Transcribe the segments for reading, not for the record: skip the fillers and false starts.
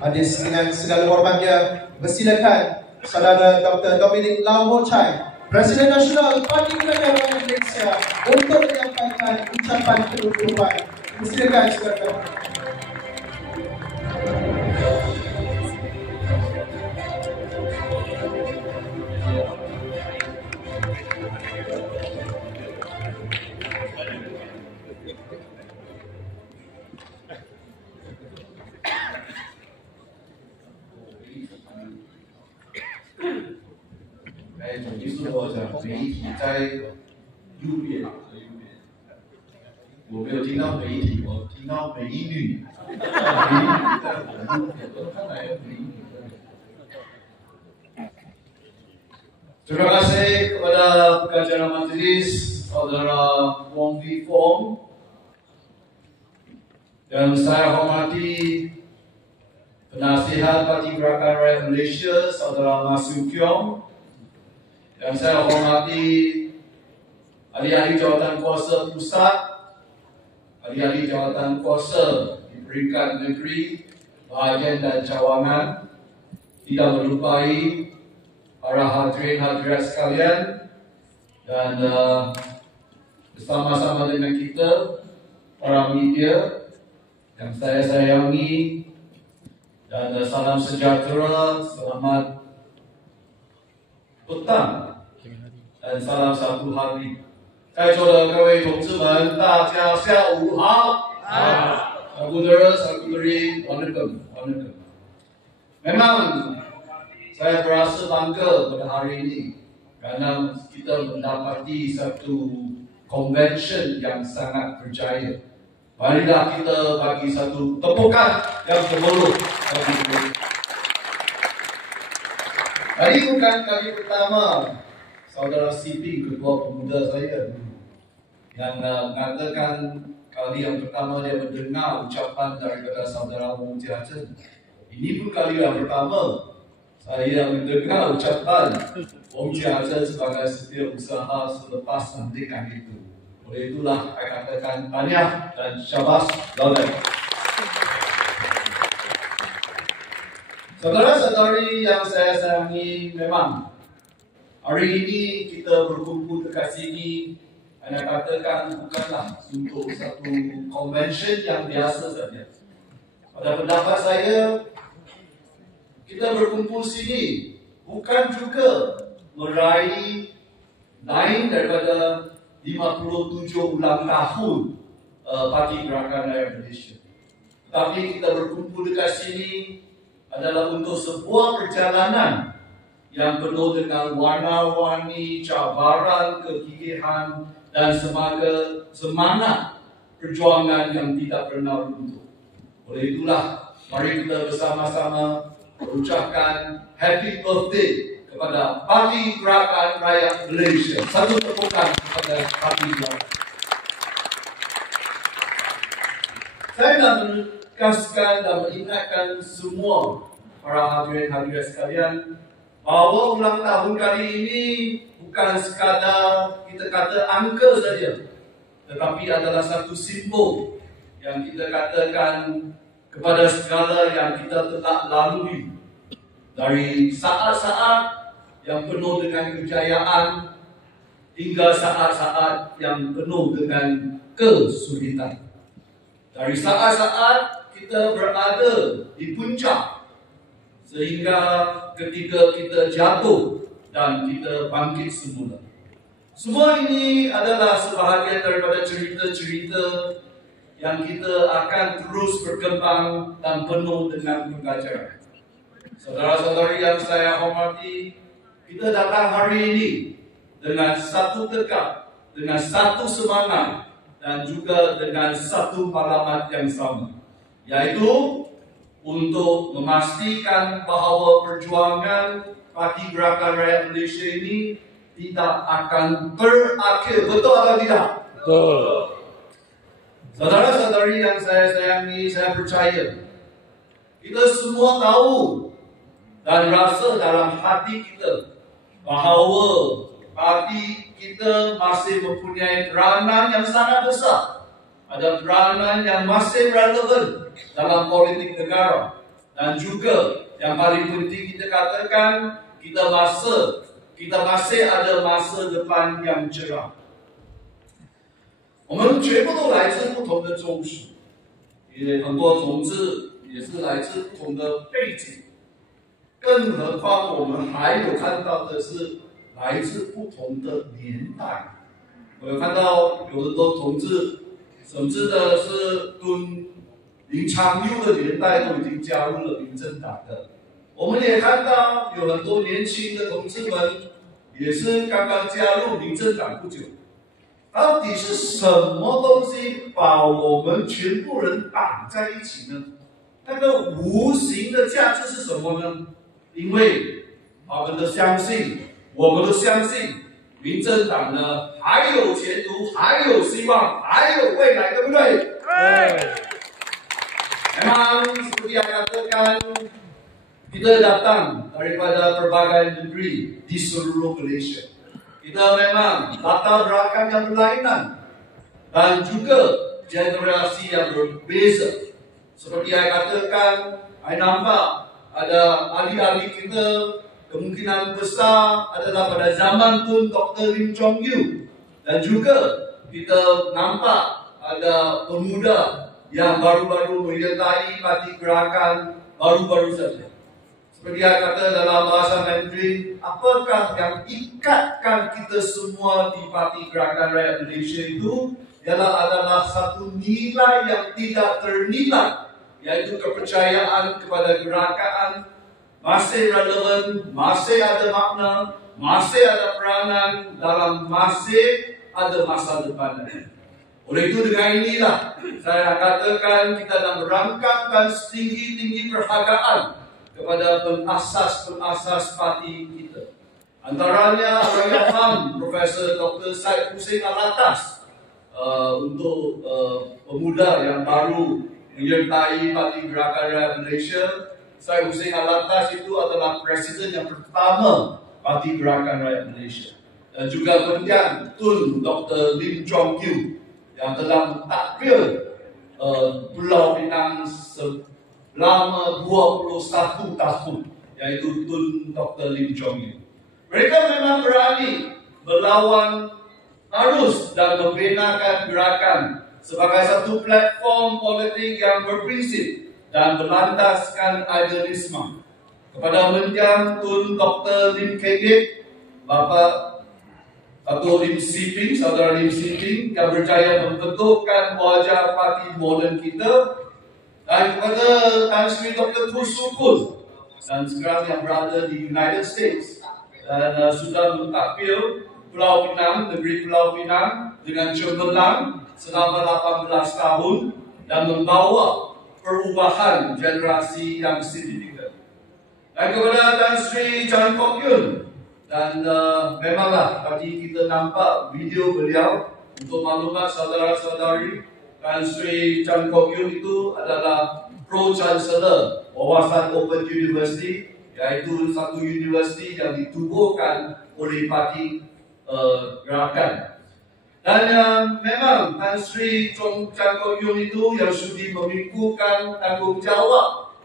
Hadis dengan segala hormatnya, bersilakan Saudara Dr. Dominic Lau Ho Chai, Presiden Nasional Parti Kerajaan Rakyat Malaysia, untuk menyampaikan ucapan penutupan. Bersilakan Saudara. Terima kasih kepada pengacara majlis Saudara Wong Wee Fong, dan saya hormati Penasihat Parti Gerakan Rakyat Malaysia Saudara Mas Yew Keong, dan saya hormati ahli-ahli jawatan kuasa pusat, ahli-ahli jawatan kuasa di peringkat negeri, bahagian dan cawangan, tidak melupai para hadirin hadirat sekalian, dan bersama-sama dengan kita para media yang saya sayangi, dan salam sejahtera, selamat petang dan salam satu hari. 在座的各位同志们，大家下午好。Saudara saudari, waalaikumsalam. Memang saya berasa bangga pada hari ini kerana kita mendapati satu convention yang sangat berjaya. Marilah kita bagi satu tepukan yang gemuruh bagi kita. Hari bukan kali pertama Saudara Siping, Ketua Pemuda saya, yang mengatakan kali yang pertama dia mendengar ucapan daripada Saudara Wong Jia Zhen. Ini pun kali yang pertama saya mendengar ucapan Wong Jia Zhen sebagai setiausaha selepas lantikan itu. Oleh itulah saya katakan tahniah dan syabas loleh. Saudara-saudari yang saya sayangi, memang hari ini kita berkumpul dekat sini, saya katakan bukanlah untuk satu convention yang biasa saja. Pada pendapat saya, kita berkumpul sini bukan juga meraih lain daripada 57 ulang tahun Parti Gerakan Rakyat Malaysia. Tetapi kita berkumpul dekat sini adalah untuk sebuah perjalanan yang penuh dengan warna-warni, cabaran, kegigihan, dan semangat perjuangan yang tidak pernah runtuh. Oleh itulah, mari kita bersama-sama mengucapkan happy birthday kepada Parti Gerakan Rakyat Malaysia. Satu tepukan kepada Parti Gerakan. Saya nak menegaskan dan mengingatkan semua para hadirin-hadirat sekalian bahawa ulang tahun kali ini bukan sekadar kita kata angka saja, tetapi adalah satu simbol yang kita katakan kepada segala yang kita telah lalui, dari saat-saat yang penuh dengan kejayaan hingga saat-saat yang penuh dengan kesulitan. Dari saat-saat kita berada di puncak sehingga ketika kita jatuh dan kita bangkit semula. Semua ini adalah sebahagian daripada cerita-cerita yang kita akan terus berkembang dan penuh dengan pembelajaran. Saudara-saudari yang saya hormati, kita datang hari ini dengan satu tekad, dengan satu semangat, dan juga dengan satu alamat yang sama, yaitu untuk memastikan bahawa perjuangan Parti Gerakan Rakyat Malaysia ini tidak akan berakhir. Betul atau tidak? Betul. Saudara-saudari yang saya sayangi, saya percaya kita semua tahu dan rasa dalam hati kita bahawa parti kita masih mempunyai peranan yang sangat besar. Ada peranan yang masih relevan dalam politik negara Dan juga yang paling penting kita katakan, kita masih ada masa depan yang cerah. 我们全部都来自不同的州属，也很多同志也是来自不同的背景，更何况我们还有看到的是来自不同的年代。我有看到有很多同志，甚至的是跟林昌佑的年代都已经加入了民政党的。我们也看到有很多年轻的同志们，也是刚刚加入民政党不久。到底是什么东西把我们全部人绑在一起呢？那个无形的价值是什么呢？因为他们都相信，我们都相信，民政党呢还有前途，还有希望，还有未来，对不对？对。Memang seperti yang katakan, kita datang daripada berbagai negeri di seluruh Malaysia. Kita memang latar belakang yang berlainan dan juga generasi yang berbeza. Seperti yang katakan, saya nampak ada ahli-ahli kita kemungkinan besar adalah pada zaman Tun Dr. Lim Chong Yu, dan juga kita nampak ada pemuda yang baru-baru menyertai parti gerakan baru-baru saja. Seperti yang kata dalam bahasa Mandarin, apakah yang ikatkan kita semua di Parti Gerakan Rakyat Malaysia itu adalah satu nilai yang tidak ternilai, yaitu kepercayaan kepada gerakan masih relevan, masih ada makna, masih ada peranan dalam masih ada masa depan. Oleh itu dengan inilah saya katakan kita nak merangkamkan setinggi-tinggi perhargaan kepada penasas-penasas parti kita. Antaranya Allahyarham Profesor Dr. Syed Hussein Alatas untuk pemuda yang baru menyertai Parti Gerakan Rakyat Malaysia. Syed Hussein Alatas itu adalah presiden yang pertama Parti Gerakan Rakyat Malaysia. Dan juga kemudian Tun Dr. Lim Chong Yu yang telah mentadbir Pulau Pinang selama 21 tahun, yaitu Tun Dr. Lim Chong Yu. Mereka memang berani melawan arus dan membenarkan gerakan sebagai satu platform politik yang berprinsip dan berlandaskan idealisme. Kepada mendiang Tun Dr. Lim Kegit, Bapak Dato' Lim Siping, Saudara Lim Siping yang berjaya membentukkan wajah parti moden kita, dan kepada Tan Sri Dr. Tu Sukun dan sekarang yang berada di United States dan sudah mentadbir Pulau Pinang, negeri Pulau Pinang dengan cemerlang selama 18 tahun dan membawa perubahan generasi yang signifikan. Dan kepada Tan Sri Chan Kok Yun, dan memanglah tadi kita nampak video beliau. Untuk maklumat saudara-saudari, Tan Sri Chan Kok Yun itu adalah Pro-Chancellor Wawasan Open University, yaitu satu universiti yang ditubuhkan oleh parti gerakan. Dan memang Tan Sri Chan Kok Yun itu yang sudi memikukan tanggungjawab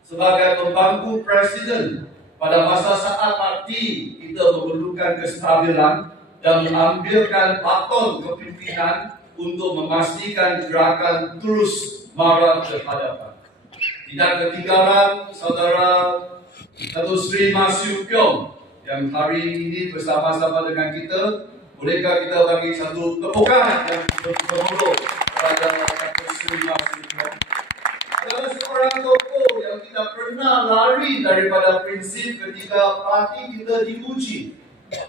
sebagai pembangku presiden pada masa saat parti kita memerlukan kestabilan dan mengambilkan baton kepimpinan untuk memastikan gerakan terus marah ke hadapan. Tidak ketinggalan saudara Dato' Sri Mas Yew Keong yang hari ini bersama-sama dengan kita. Bolehkah kita bagi satu tepukan yang bermula kepada Dato' Sri Mas Yew Keong? Adalah seorang tokoh yang tidak pernah lari daripada prinsip ketika parti kita diuji.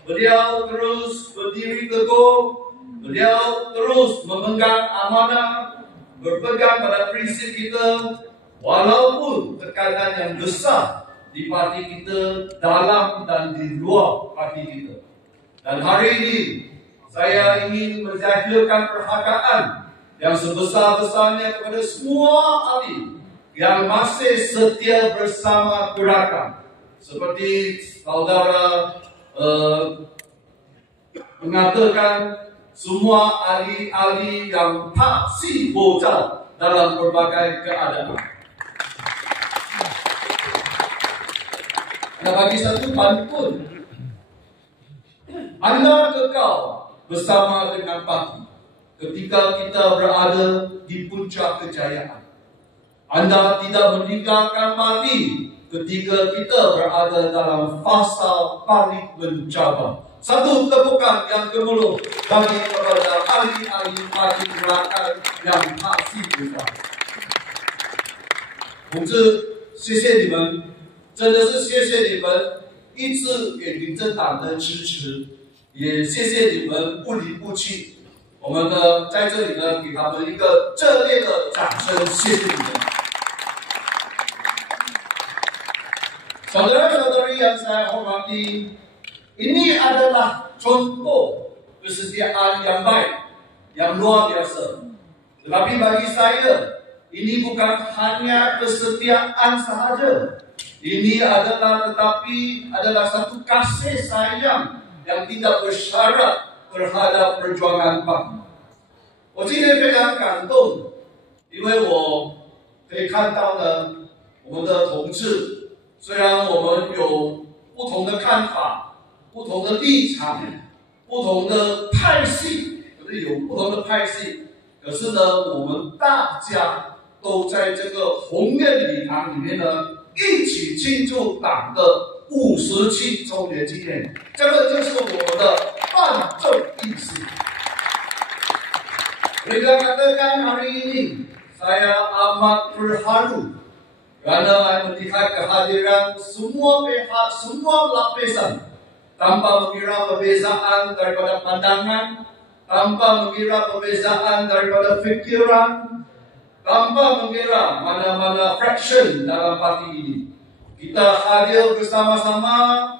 Beliau terus berdiri teguh, beliau terus memegang amanah, berpegang pada prinsip kita, walaupun tekanan yang besar di parti kita, dalam dan di luar parti kita. Dan hari ini saya ingin menjadikan perhargaan yang sebesar-besarnya kepada semua ahli yang masih setia bersama gerakan. Seperti saudara mengatakan, semua ahli-ahli yang tak si bocah dalam berbagai keadaan. Anda bagi satu pantun. Anda kekal bersama dengan parti ketika kita berada di puncak kejayaan. Anda tidak meninggalkan parti ketika kita berada dalam fasa paling mencabar. Satu tepukan yang gemuruh bagi kepada ahli-ahli parti gerakan yang masih besar. 同志，谢谢你们，真的是谢谢你们一直给民政党的支持，也谢谢你们不离不弃。我们呢，在这里呢，给他们一个热烈的掌声，谢谢你们。Saudara-saudari yang saya hormati, ini adalah contoh kesetiaan yang baik, yang luar biasa. Tetapi bagi saya, ini bukan hanya kesetiaan sahaja. Ini adalah satu kasih sayang yang tidak bersyarat terhadap perjuangan parti. 我今天非常感动，因为我可以看到呢，我们的同志，虽然我们有不同的看法、不同的立场、不同的派系，可是呢，我们大家都在这个鸿雁礼堂里面呢，一起庆祝党的57周年纪念，这个就是我们的办证意识。Mereka katakan hari ini saya amat terharu karena melihat kehadiran semua pihak, semua lapisan, tanpa mengira perbezaan daripada pandangan, tanpa mengira perbezaan daripada fikiran, tanpa mengira mana-mana fraction dalam parti ini. Kita hadir bersama-sama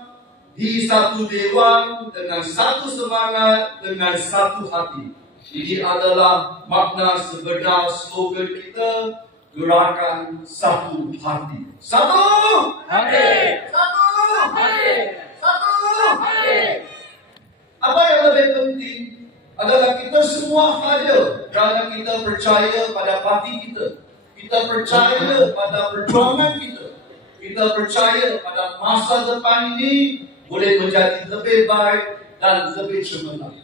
di satu dewan dengan satu semangat, dengan satu hati. Ini adalah makna sebenar slogan kita, gerakan satu hati. Satu hati. Satu hati. Satu hati. Apa yang lebih penting adalah kita semua hadir kerana kita percaya pada parti kita. Kita percaya pada perjuangan kita. Kita percaya pada masa depan ini boleh menjadi lebih baik dan lebih cemerlang.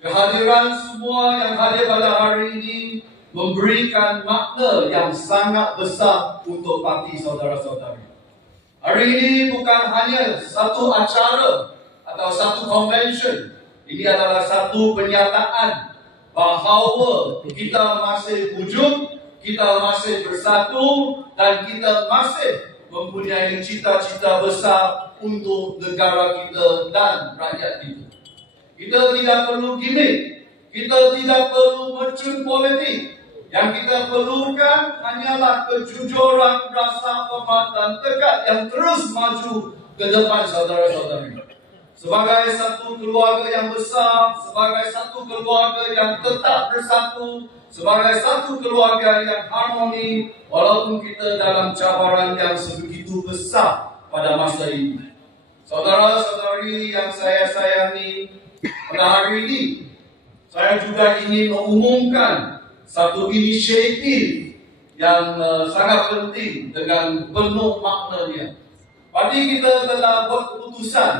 Kehadiran semua yang hadir pada hari ini memberikan makna yang sangat besar untuk parti saudara-saudari. Hari ini bukan hanya satu acara atau satu convention. Ini adalah satu penyataan bahawa kita masih wujud, kita masih bersatu dan kita masih mempunyai cita-cita besar untuk negara kita dan rakyat kita. Kita tidak perlu gimmick, kita tidak perlu mercun politik. Yang kita perlukan hanyalah kejujuran, rasa hormat dan tekad yang terus maju ke depan saudara-saudari. Sebagai satu keluarga yang besar, sebagai satu keluarga yang tetap bersatu, sebagai satu keluarga yang harmoni, walaupun kita dalam cabaran yang sebegitu besar pada masa ini. Saudara-saudari yang saya sayangi, pada hari ini saya juga ingin mengumumkan satu inisiatif yang sangat penting dengan penuh maknanya. Parti kita telah buat keputusan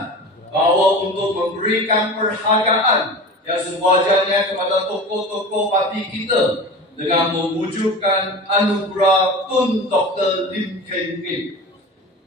bahawa untuk memberikan perhargaan yang sewajarnya kepada tokoh-tokoh parti kita dengan mewujudkan anugerah Tun Dr. Lim Keng Ngee.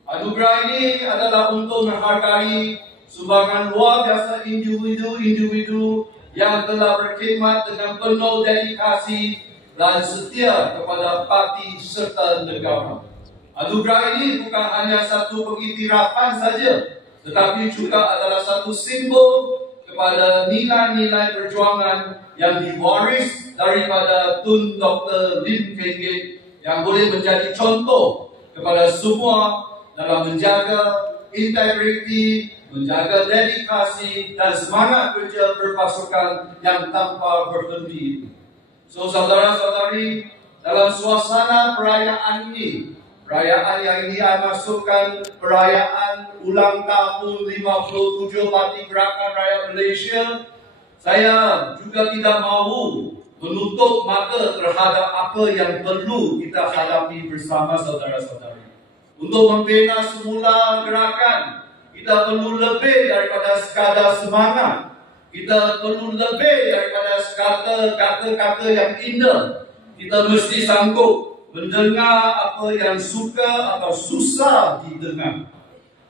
Anugerah ini adalah untuk menghargai sumbangan luar biasa individu-individu yang telah berkhidmat dengan penuh dedikasi dan setia kepada parti serta negara. Anugerah ini bukan hanya satu pengiktirafan saja, tetapi juga adalah satu simbol kepada nilai-nilai perjuangan yang diwaris daripada Tun Dr. Lim Keng Ngee yang boleh menjadi contoh kepada semua dalam menjaga integriti, menjaga dedikasi dan semangat kerja berpasukan yang tanpa berhenti. So saudara-saudari, dalam suasana perayaan ini, perayaan yang ini saya masukkan perayaan ulang tahun 57 Parti Gerakan Rakyat Malaysia, saya juga tidak mahu menutup mata terhadap apa yang perlu kita hadapi bersama saudara-saudari. Untuk membina semula gerakan, kita perlu lebih daripada sekadar semangat. Kita perlu lebih daripada kata-kata yang indah. Kita mesti sanggup mendengar apa yang suka atau susah didengar.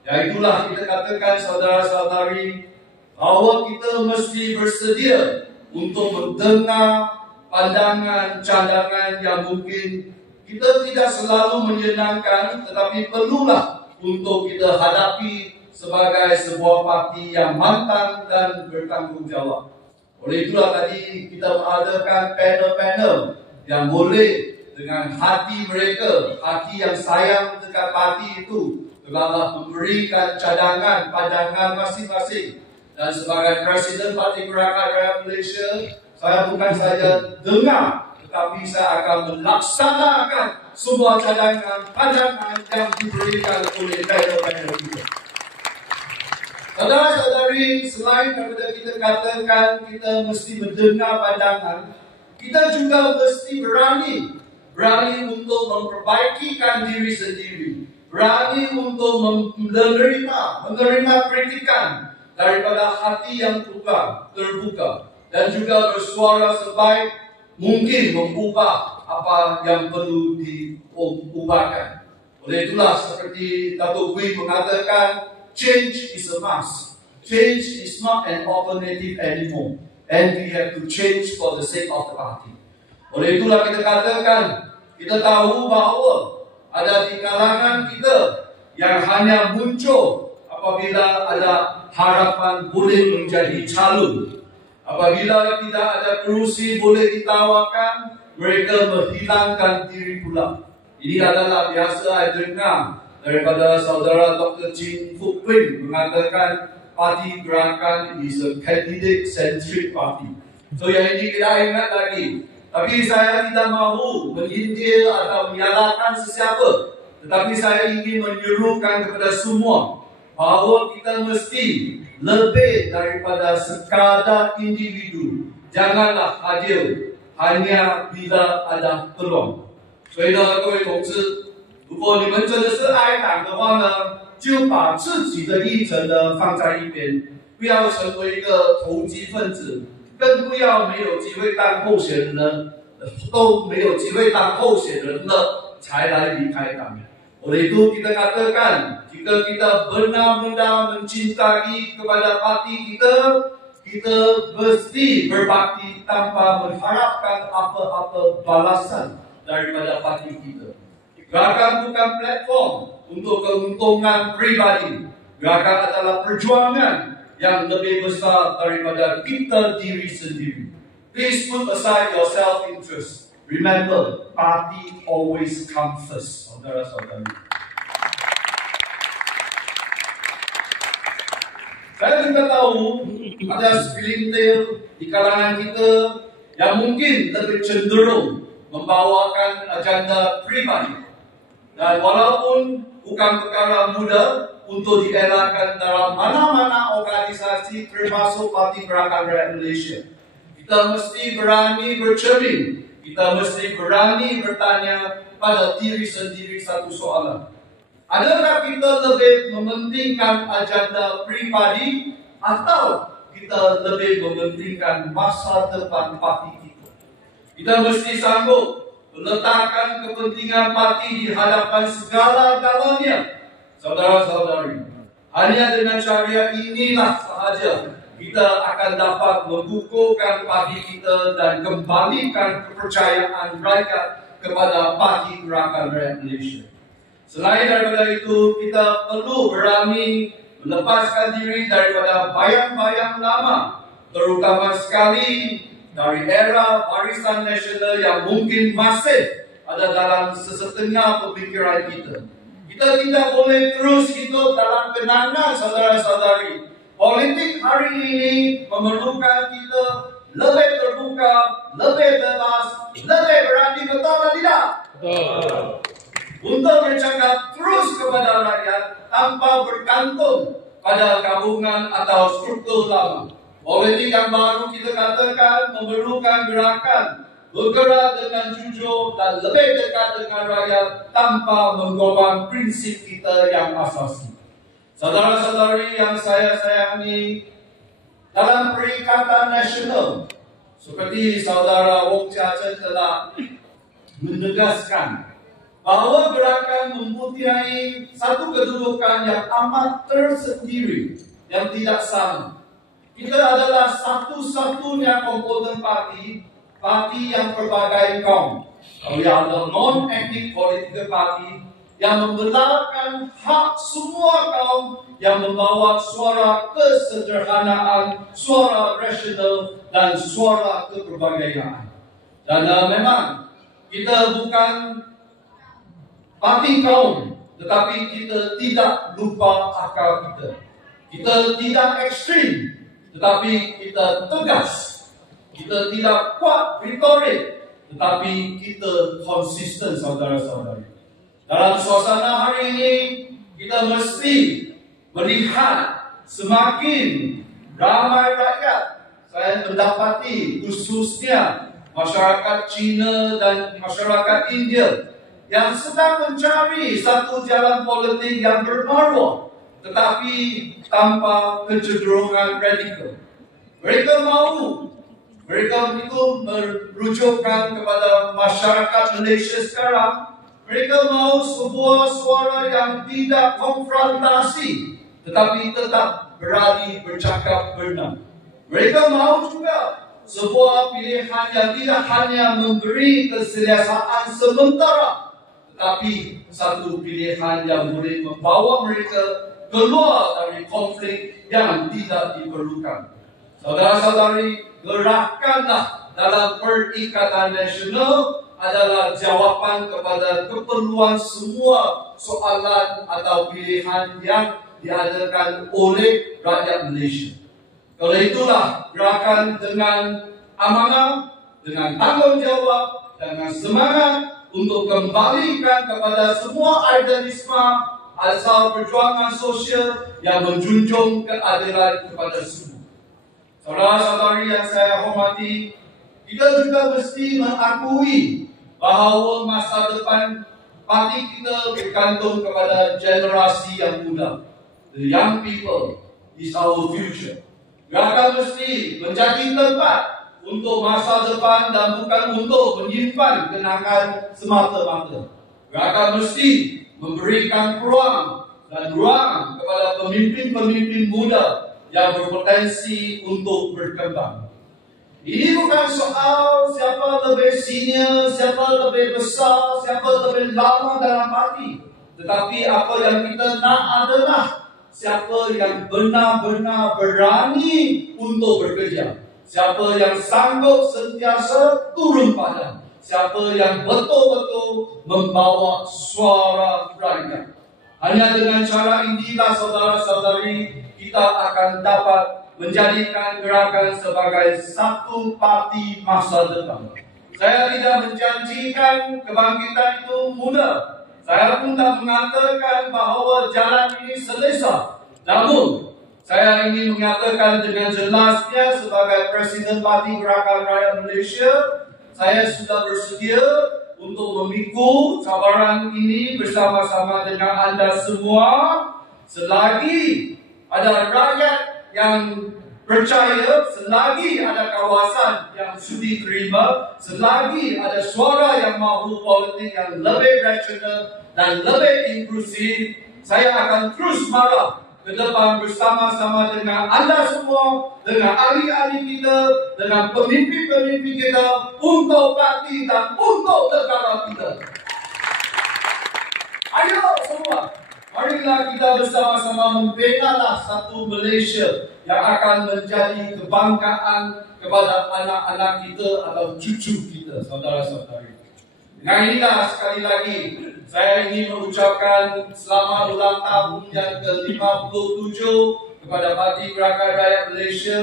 Ya, itulah kita katakan saudara-saudari, bahawa kita mesti bersedia untuk mendengar pandangan, cadangan yang mungkin kita tidak selalu menyenangkan, tetapi perlulah untuk kita hadapi sebagai sebuah parti yang matang dan bertanggungjawab. Oleh itulah tadi kita mengadakan panel-panel yang boleh dengan hati mereka, hati yang sayang dekat parti itu, telah memberikan cadangan, pandangan masing-masing. Dan sebagai Presiden Parti Gerakan Rakyat Malaysia, saya bukan saja dengar, tetapi saya akan melaksanakan semua cadangan, pandangan yang diberikan oleh panel-panel kita. Saudara-saudari, selain daripada kita katakan kita mesti mendengar pandangan, kita juga mesti berani untuk memperbaikikan diri sendiri, berani untuk menerima kritikan daripada hati yang terbuka, dan juga bersuara sebaik mungkin mengubah apa yang perlu diubahkan. Oleh itulah seperti Dato' Gui mengatakan, change is a must. Change is not an alternative anymore, and we have to change for the sake of the party. Oleh itulah kita katakan, kita tahu bahawa ada di kalangan kita yang hanya muncul apabila ada harapan boleh menjadi calon. Apabila tidak ada kerusi boleh ditawarkan, mereka menghilangkan diri pula. Ini adalah biasa saya dengar daripada saudara Dr. Chin Fook Pin mengatakan parti gerakan is a candidate-centric party. So yang ini kita ingat lagi. Tapi saya tidak mahu menyindir atau menyalahkan sesiapa. Tetapi saya ingin menyerukan kepada semua bahawa kita mesti lebih daripada sekadar individu. Janganlah hadir hanya bila ada peluang. 所以呢，各位同志，如果你们真的是爱党的话呢，就把自己的议程呢放在一边，不要成为一个投机分子。更不要没有机会当候选人都没有机会当候选人了才来离开党。Oleh itu kita katakan, jika kita benar-benar mencintai kepada parti kita, kita mesti berbakti tanpa mengharapkan apa-apa balasan daripada parti kita. Gerakan bukan platform untuk keuntungan pribadi. Gerakan adalah perjuangan yang lebih besar daripada kita diri sendiri. Please put aside your self-interest. Remember, party always comes first. Saudara-saudari. Saya juga tahu ada segelintir di kalangan kita yang mungkin lebih cenderung membawakan agenda pribadi. Dan walaupun bukan perkara mudah untuk dielakkan dalam mana-mana organisasi termasuk Parti Gerakan Rakyat Malaysia, kita mesti berani bercermin, kita mesti berani bertanya pada diri sendiri satu soalan. Adakah kita lebih mementingkan agenda pribadi atau kita lebih mementingkan masa depan parti kita? Kita mesti sanggup meletakkan kepentingan parti di hadapan segala-galanya. Saudara-saudari, hanya dengan cara inilah sahaja kita akan dapat mengukuhkan parti kita dan kembalikan kepercayaan rakyat kepada Parti Gerakan Rakyat Malaysia. Selain daripada itu, kita perlu berani melepaskan diri daripada bayang-bayang lama, terutama sekali dari era Barisan Nasional yang mungkin masih ada dalam sesetengah pemikiran kita. Kita tidak boleh terus hidup dalam kenangan, saudara-saudari. Politik hari ini memerlukan kita lebih terbuka, lebih bebas, lebih berani, betul atau tidak? Betul. Untuk bercakap terus kepada rakyat tanpa bergantung pada gabungan atau struktur lama. Politik yang baru kita katakan memerlukan gerakan bergerak dengan jujur dan lebih dekat dengan rakyat tanpa menggobang prinsip kita yang asasi. Saudara-saudari yang saya sayangi, dalam Perikatan Nasional, seperti saudara Wong Chia Chen telah menegaskan bahawa gerakan mempunyai satu kedudukan yang amat tersendiri yang tidak sama. Kita adalah satu-satunya komponen parti yang berbagai kaum. We are the non-ethnic political party yang membelakang hak semua kaum, yang membawa suara kesederhanaan, suara rasional dan suara keperbagaian. Dan memang kita bukan parti kaum, tetapi kita tidak lupa akal kita. Kita tidak ekstrim, tetapi kita tegas. Kita tidak kuat retorik, tetapi kita konsisten, saudara-saudari. Dalam suasana hari ini, kita mesti melihat semakin ramai rakyat. Saya mendapati khususnya masyarakat Cina dan masyarakat India yang sedang mencari satu jalan politik yang bermaruah, tetapi tanpa kecenderungan radikal. Mereka itu merujukkan kepada masyarakat Malaysia sekarang. Mereka mahu sebuah suara yang tidak konfrontasi, tetapi tetap berani bercakap benar. Mereka mahu juga sebuah pilihan yang tidak hanya memberi keselesaan sementara, tetapi satu pilihan yang boleh membawa mereka keluar dari konflik yang tidak diperlukan. Saudara-saudari, gerakanlah dalam Perikatan Nasional adalah jawapan kepada keperluan semua soalan atau pilihan yang diadakan oleh rakyat Malaysia. Oleh itulah gerakan dengan amanah, dengan tanggungjawab, dengan semangat untuk kembalikan kepada semua idealisme asal perjuangan sosial yang menjunjung keadilan kepada semua. Saudara-saudari yang saya hormati, kita juga mesti mengakui bahawa masa depan parti kita bergantung kepada generasi yang muda. The young people is our future. Gerakan mesti menjadi tempat untuk masa depan dan bukan untuk menyimpan kenangan semata-mata. Gerakan mesti memberikan peluang dan ruang kepada pemimpin-pemimpin muda yang berpotensi untuk berkembang. Ini bukan soal siapa lebih senior, siapa lebih besar, siapa lebih lama dalam parti. Tetapi apa yang kita nak adalah siapa yang benar-benar berani untuk bekerja. Siapa yang sanggup sentiasa turun padam. Siapa yang betul-betul membawa suara rakyat. Hanya dengan cara inilah saudara-saudari kita akan dapat menjadikan gerakan sebagai satu parti masa depan. Saya tidak menjanjikan kebangkitan itu mudah. Saya pun tak mengatakan bahawa jalan ini selesa. Namun, saya ingin mengatakan dengan jelasnya sebagai Presiden Parti Gerakan Rakyat Malaysia, saya sudah bersedia untuk memikul cabaran ini bersama-sama dengan anda semua selagi ada rakyat yang percaya, selagi ada kawasan yang sudi terima, selagi ada suara yang mahu politik yang lebih rasional dan lebih inklusif, saya akan terus marah ke depan bersama-sama dengan anda semua, dengan ahli-ahli kita, dengan pemimpin-pemimpin kita, untuk parti dan untuk negara kita. Ayo semua, marilah kita bersama-sama membinalah satu Malaysia yang akan menjadi kebanggaan kepada anak-anak kita atau cucu kita, saudara-saudari. Dengan inilah sekali lagi saya ingin mengucapkan selamat ulang tahun yang ke-57 kepada Parti Gerakan Rakyat Malaysia,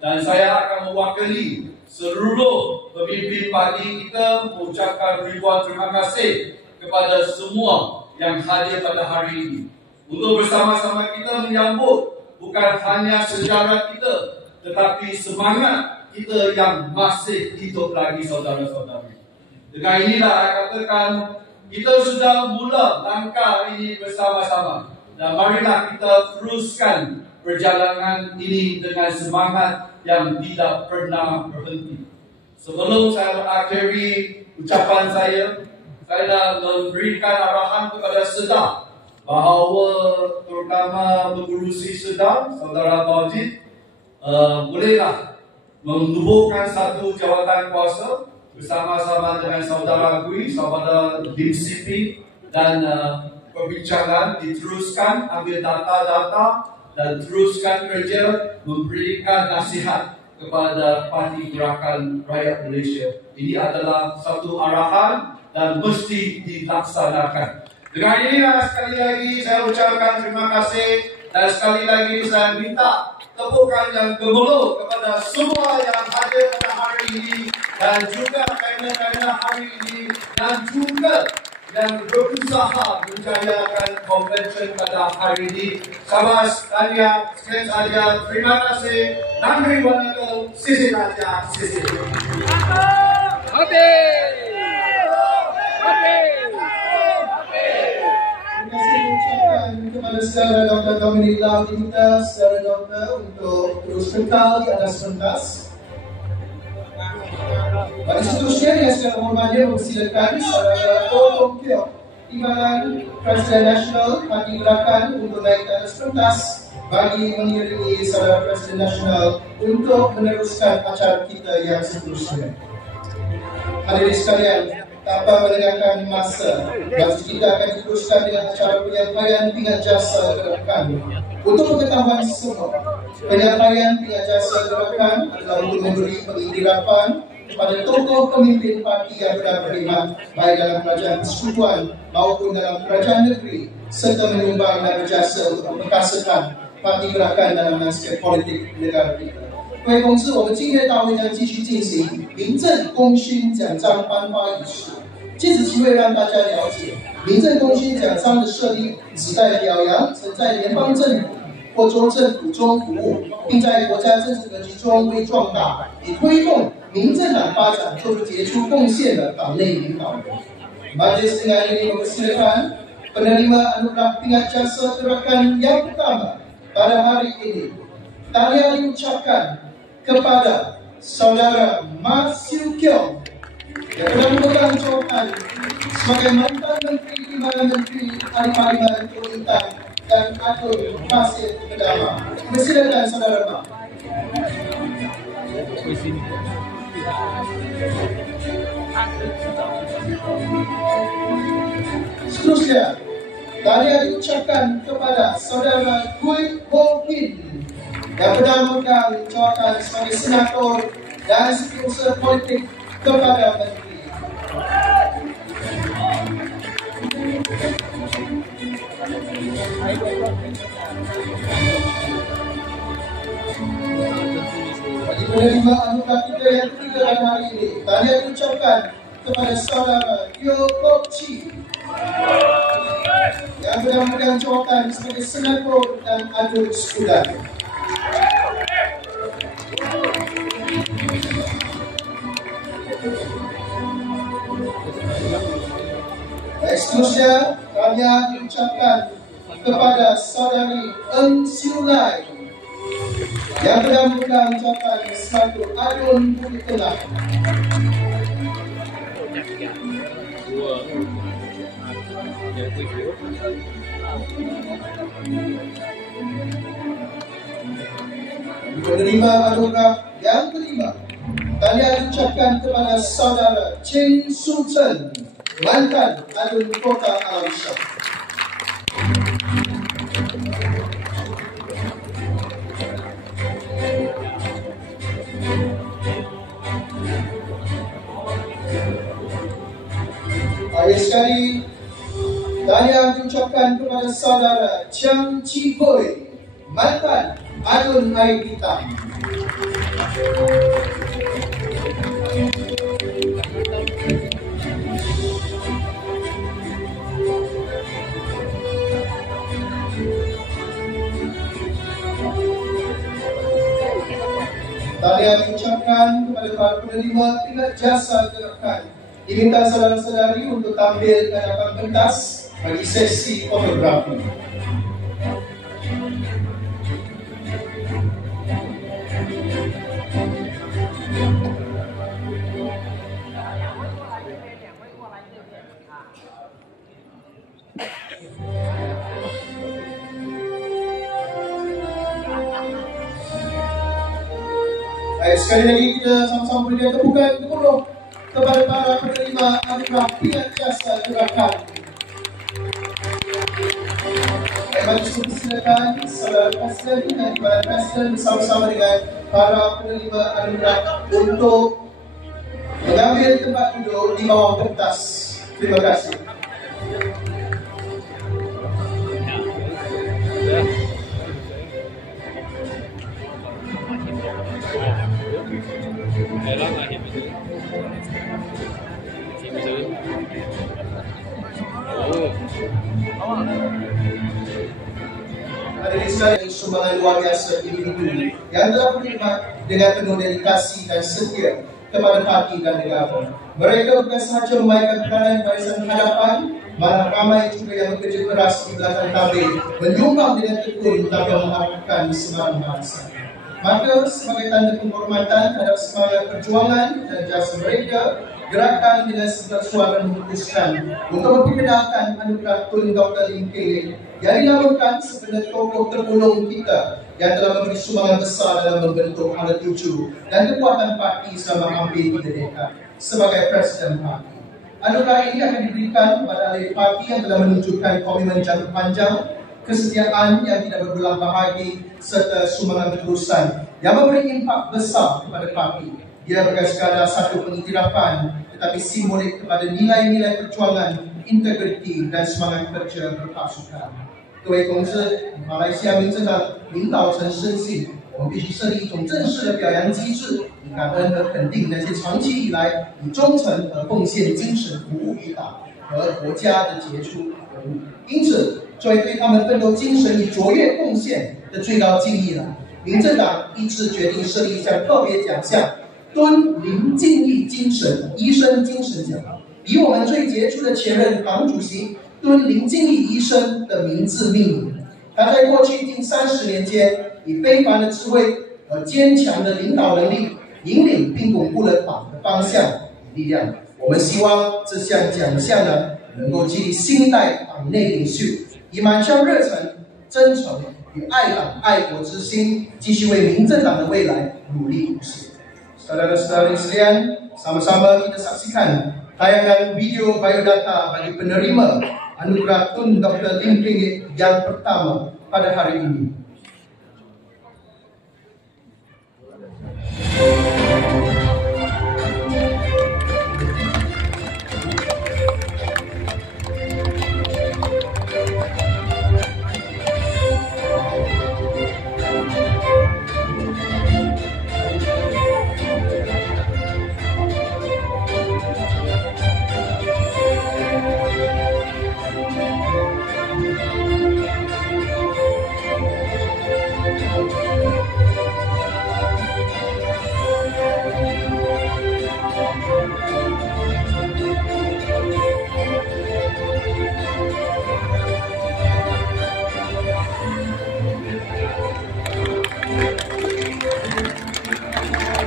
dan saya akan mewakili seluruh pemimpin parti kita mengucapkan ribuan terima kasih kepada semua yang hadir pada hari ini untuk bersama-sama kita menyambut bukan hanya sejarah kita, tetapi semangat kita yang masih hidup lagi, saudara-saudari. Dengan inilah saya katakan, kita sudah mula langkah ini bersama-sama. Dan marilah kita teruskan perjalanan ini dengan semangat yang tidak pernah berhenti. Sebelum saya mengakhiri ucapan saya dah memberikan arahan kepada Sedar bahawa terutama pengurusi Sedar, Saudara Taujid, bolehlah menubuhkan satu jawatan kuasa bersama-sama dengan Saudara Kui, Saudara Lim Sipi, dan perbincangan diteruskan, ambil data-data dan teruskan kerja memberikan nasihat kepada Parti Gerakan Rakyat Malaysia. Ini adalah satu arahan dan mesti dilaksanakan. Dengan ini sekali lagi saya ucapkan terima kasih dan sekali lagi saya minta tepukan yang gemuruh kepada semua yang hadir pada hari ini dan juga panel-panel hari ini dan juga yang berusaha menjayakan konvensyen pada hari ini. Sabas, Tania, sekian saja. Terima kasih. Nangri Wanaka, sisi saja, sisi. Terima kasih ucapkan kepada saudara Dr. Dominic Lau Diminta, saudara doktor untuk terus kekal di atas pentas. Pada seterusnya yang segala hormatnya mempersilakan saudara Tong Kiok, Timbalan Presiden Nasional Parti Gerakan untuk naik ke atas pentas bagi mengiringi saudara Presiden Nasional untuk meneruskan acara kita yang seterusnya. Hadirin sekalian, tanpa melengahkan masa, bagi kita akan diteruskan dengan acara penyampaian pingat jasa gerakan. Untuk pengetahuan semua, penyampaian pingat jasa gerakan adalah untuk memberi pengiktirafan kepada tokoh pemimpin parti yang berkhidmat baik dalam kerajaan persekutuan maupun dalam kerajaan negeri serta menyumbang dan berjasa untuk memperkasakan parti gerakan dalam landscape politik negara kita. 各位同志，我们今天的大会将继续进行民政功勋奖章颁发仪式。借此机会让大家了解，民政功勋奖章的设立旨在表扬曾在联邦政府或州政府中服务，并在国家政治格局中为壮大以推动民政党发展做出杰出贡献的党内领导人。Majlis dengan ini mempersilakan penerima anugerah pingat jasa gerakan yang pertama pada hari ini. Tahniah diucapkan kepada saudara Mas Siu Kiong yang telah memegang jawatan sebagai mantan Menteri Timbalan Menteri Parlimen Kuala dan Atul Pasir Kedama. Persilakan saudara Mak. Seterusnya, tahniah diucapkan kepada saudara Gui Ho Hin yang pernah memegang jawatan sebagai senator dan setiausaha politik kepada Menteri. Bagi penerima anugerah kita yang ketiga pada hari ini, tahniah diucapkan kepada saudara Teo Kok Chi yang pernah memegang jawatan sebagai senator dan adun sekudan. Seterusnya, tahniah diucapkan kepada saudari Eng Siu Lai yang pernah memegang jawatan selaku adun Bukit Tengah. Penerima anugerah yang kelima, tahniah diucapkan kepada saudara Cheng Su Chen, mantan adun Kota Al-Shah. Hari sekali, tahniah diucapkan kepada saudara Chiang Chi Hui, mantan adun Air Hitam. Tahniah diucapkan kepada para penerima tingkat jasa gerakan. Diminta saudara-saudari untuk tampil ke hadapan pentas bagi sesi fotografi. Baik, sekali lagi kita sama-sama berikan tepukan gemuruh kepada para penerima anugerah pilihan jasa gerakan. Baik, bagi semua silakan saudara Presiden dan Kepala Presiden bersama-sama dengan para penerima anugerah untuk mengambil tempat duduk di bawah pentas. Terima kasih. Hadirin sekalian, sumbangan luar biasa individu yang telah berkhidmat dengan penuh dedikasi dan setia kepada parti dan negara. Mereka bukan sahaja memainkan peranan barisan hadapan, malah ramai juga yang bekerja keras di belakang tabir, menyumbang dengan tekun dalam mengharapkan semangat bangsa. Maka sebagai tanda penghormatan terhadap semangat perjuangan dan jasa mereka, gerakan dengan sebelah suara memutuskan untuk memperkenalkan anugerah Tun Dr. Lim Keng Lek yang dinamakan sebagai tokoh terpulung kita yang telah memberi sumbangan besar dalam membentuk alat tuju dan kekuatan parti selama hampir 3 dekad sebagai Presiden Parti. Anugerah ini akan diberikan kepada ahli parti yang telah menunjukkan komitmen jangka panjang, kesetiaan yang tidak berbelah bahagi serta sumbangan terusan yang memberi impak besar kepada parti. Dia bukan sekadar satu pengiktirafan tetapi simbolik kepada nilai-nilai perjuangan, integriti dan semangat kerja berpasukan. 各位同志，马来西亚民政党领导层深信，我们必须设立一种正式的表扬机制，以感恩和肯定那些长期以来以忠诚和奉献精神服务于党和国家的杰出人物。因此，作为对他们奋斗精神与卓越贡献的最高敬意了，民政党一致决定设立一项特别奖项——敦林敬义精神医生精神奖，以我们最杰出的前任党主席敦林敬义医生的名字命名。他在过去近30年间，以非凡的智慧和坚强的领导能力，引领并巩固了党的方向与力量。我们希望这项奖项呢，能够激励新一代党内领袖，以满腔热忱、真诚与爱党爱国之心，继续为民政党的未来努力不懈。Saudara-saudari sekalian, sama-sama kita saksikan tayangan video biodata bagi penerima anugerah Tun Dr. Lim Keng Lek yang pertama pada hari ini.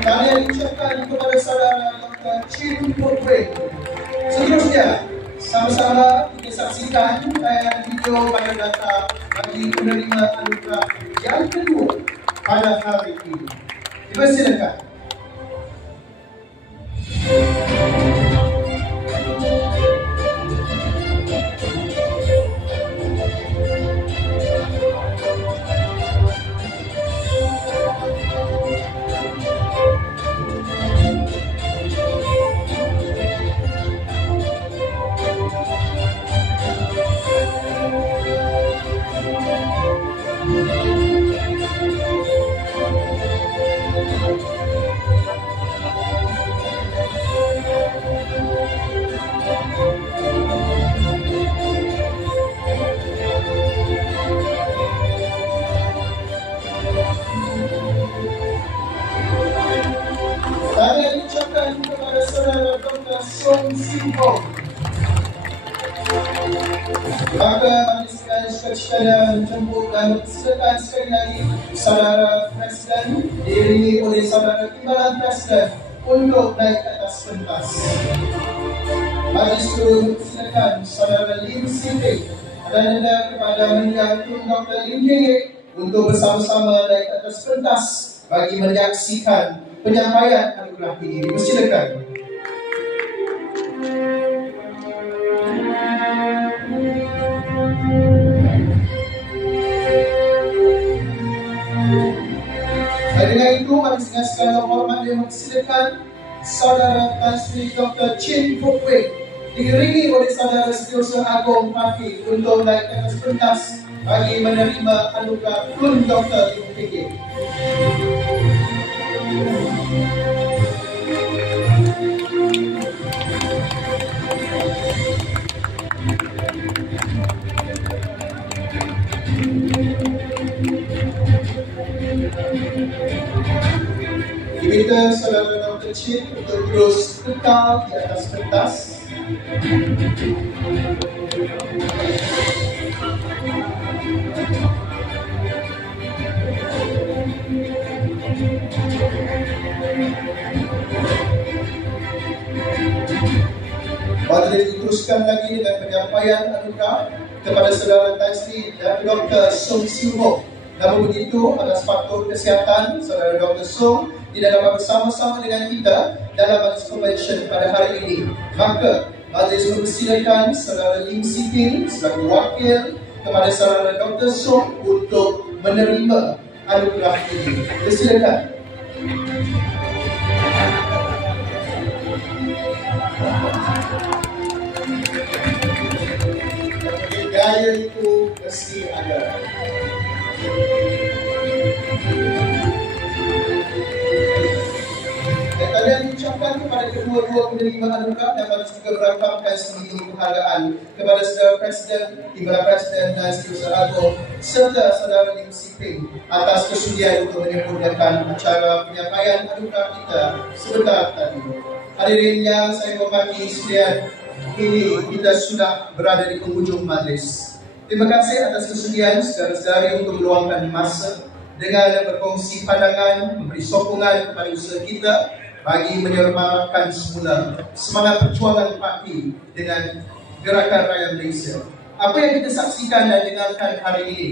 Tahniah diucapkan kepada saudara Dr. Chin Putri. Seterusnya, sama-sama kita saksikan tayangan video biodata bagi penerima anugerah yang kedua pada hari ini. Dipersilakan. sekalian menjemput dan mempersilakan sekali lagi Saudara Presiden diiringi oleh Saudara Timbalan Presiden untuk naik ke atas pentas. Majlis turun mempersilakan Saudara Lim Siping dan kepada Mendiang Tun Dr. Lim Kenge untuk bersama-sama naik ke atas pentas bagi menyaksikan penyampaian anugerah ini. Dipersilakan. Dengan itu, majlis dengan segala hormat yang mempersilakan Saudara Tan Sri Dr. Chin Fook Wei diiringi oleh Saudara Setiausaha Agong Parti untuk naik ke atas pentas bagi menerima anugerah Tun Dr. Lim Kenge. Diminta Saudara Dr. Chin untuk terus kekal di atas pentas. Majlis diteruskan lagi dengan penyampaian anugerah kepada Saudara Tan Sri dan Dr. Song Siu Ho. Namun begitu, atas faktor kesihatan, Saudara Dr. Song tidak dapat bersama-sama dengan kita dalam majlis convention pada hari ini. Maka, majlis mempersilakan Saudara Lim Siping selaku wakil kepada Saudara Dr. Song untuk menerima anugerah ini. Persilakan. Gaya itu mesti ada. Dan kalian ucapkan kepada kedua-dua penerima anugerah dapat juga merakamkan semua penghargaan kepada Saudara Presiden, Timbalan Presiden dan Setiausaha Agong serta Saudara Lim Siping atas kesudian untuk menyempurnakan acara penyampaian anugerah kita sebentar tadi. Hadirin yang saya hormati sekalian, ini kita sudah berada di penghujung majlis. Terima kasih atas kesudian saudara-saudari untuk meluangkan masa dengan berkongsi pandangan, memberi sokongan kepada usaha kita bagi menyemarakkan semula semangat perjuangan parti dengan Gerakan Rakyat Malaysia. Apa yang kita saksikan dan dengarkan hari ini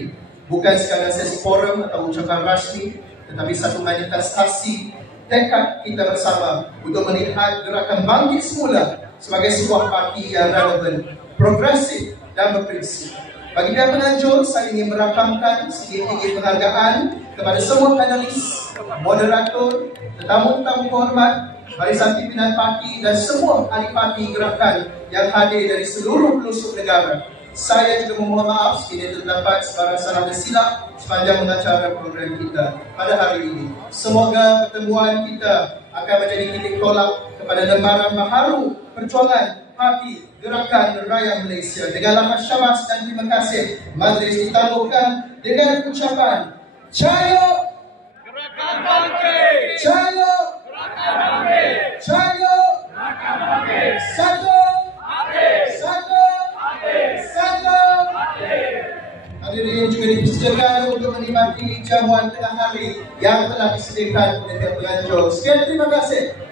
bukan sekadar sesi forum atau ucapan rasmi, tetapi satu manifestasi tekad kita bersama untuk melihat gerakan bangkit semula sebagai sebuah parti yang relevan, progresif dan berprinsip. Bagi pihak penganjur, saya ingin merakamkan sedikit penghargaan kepada semua panelis, moderator, tetamu-tetamu hormat, barisan pimpinan parti dan semua ahli parti gerakan yang hadir dari seluruh pelosok negara. Saya juga memohon maaf sekiranya terdapat sebarang salah dan silap sepanjang mengacara program kita pada hari ini. Semoga pertemuan kita akan menjadi titik tolak kepada lembaran baharu perjuangan Parti Gerakan Rakyat Malaysia. Dengan lamat syabas dan terima kasih, majlis ditangguhkan dengan ucapan Cahaya Gerakan Bangkit, Cahaya Gerakan Bangkit, Cahaya Gerakan Bangkit, Satu Satu Satu. Hadirin juga dipersilakan untuk menikmati jamuan tengah hari yang telah disediakan oleh pihak penganjur. Sekian, terima kasih.